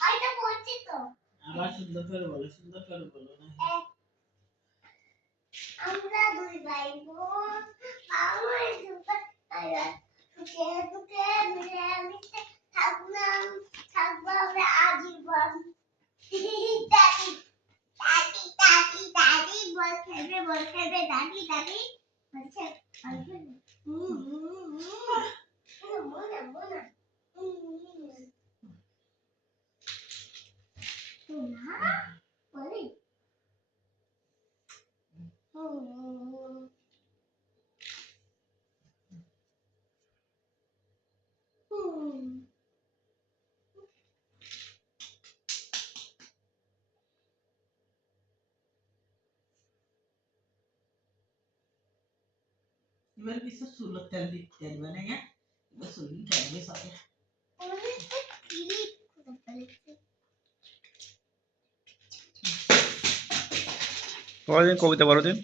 আইটা বলছি তো আবার সুন্দর করে বলো না আমরা দুই ভাই বোন আমার দুপার তুকে তুকে মিলে মিশে থাকবো আমরা আজীবন দাদি দাদি দাদি দাদি বল খেলবে দাদি দাদি বলছে মোনা মোনা মোনা বলি ibar bisa sulut tadi mana ya ibar sulut tadi soalnya কদিন কবিতা পড়ো দিন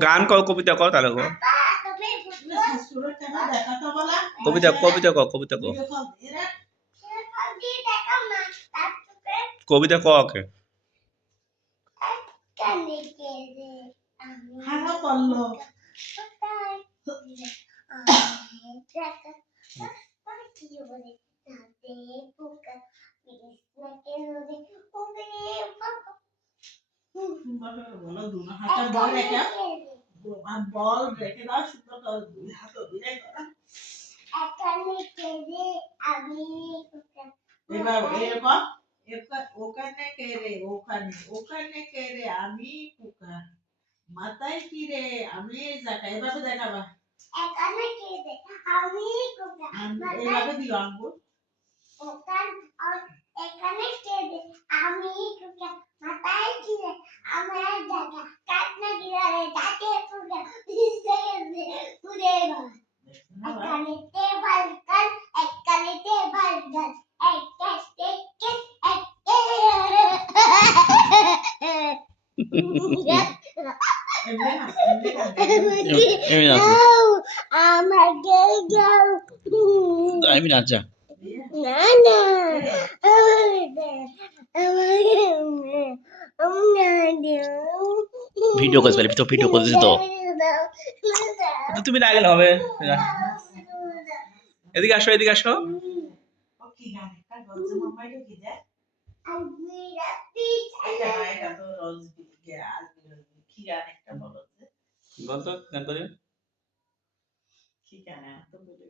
গান কও কবিতা কও তাহলে কও কবিতা কবিতা কও কবিতা কও কবিতা কও ওকে হাগা পড়লো বলো দুনো হাতে বল রেখে বল রেখে দাও সুন্দর করে দুই হাত দিলে করা এখানে কেঁদে আমি এবার এরকম ওখানে কেড়ে ওখানে কেড়ে আমি কুকা মাথায় কি রে আমি জায়গা এভাবে দেখাবা এখানে কেঁদে আমি কুকা এভাবে দিও আঙ্গুল এখানে কেঁদে আমি কুকা মাথায় কি রে আমার জায়গা কাটনা গিরারে যাতে কুকা ভিজতে গেছে পুরে বাবা এখানে টেবল কাল এখানে টেবল কাল একটা স্টেকে আমাকে যাও আমি নাচা না না ভিডিও করতে পারি তো ভিডিও করতেছি তো তুমি না গেলে হবে এদিকে আসো এদিকে আসো কি গান একটা গজল মামাইলো কি যায় আমি রাতি এটা না এটা তো রোজ বিকে আজ কি গান একটা বলো বল তো গান করে কি গান তো বলে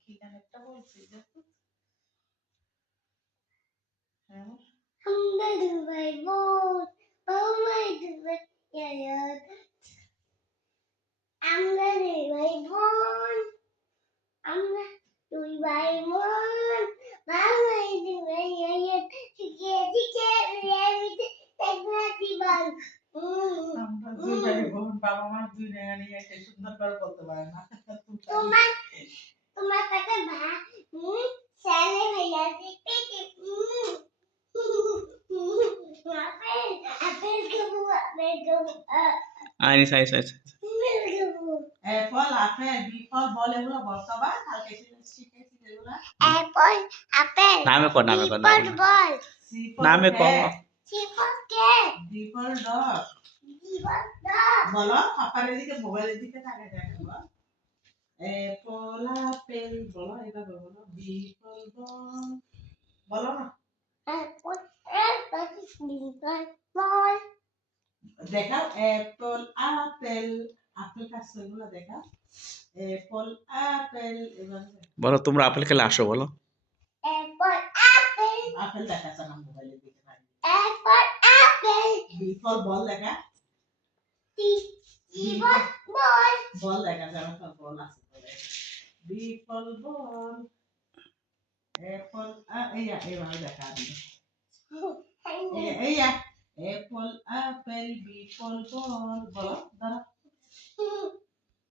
কি গান একটা বলছি দেখো হ্যাঁ আমরা দুই বোন বাবাই দুই ইয়া আমরা দুই বোন আমরা দুই ভাই বোন বাবাই দুই ইয়া টিকে টিকে রেমিতে তেগনা দিবাল আমরা দুই ভাই বোন বাবা মা দুই জায়গা নিয়ে একটা সুন্দর করে বলতে পারে না তোমার কাছে ভাই ছেলে ভাইয়া দিতে আপেল খাবো আইনিস আইস আইস অ্যাপল আপেল বিফল বল এগুলো বলতাবা কালকে শিখেছি এগুলো অ্যাপল আপেল নামে কর বল নামে কর সিফল কে বিফল ডগ বলো পাপার দিকে মোবাইলের দিকে তাকিয়ে দেখো অ্যাপল আপেল বলো এভাবে বলো বিফল বল বলো না অ্যাপল বল দেখাও অ্যাপল আপেল আপেল কাছে এগুলো দেখাও অ্যাপল আপেল এভাবে বলো তোমরা আপেল খেলে আসো বলো অ্যাপল আপেল আপেল দেখাচ্ছে না মোবাইলের দিকে অ্যাপল আপেল বিফল বল দেখা বিফল বল বল দেখা যাবে তো বল আছে বিফল বল অ্যাপল এইয়া এভাবে দেখা দিবে এইয়া অ্যাপল আপেল বিফল বল বলো দাঁড়া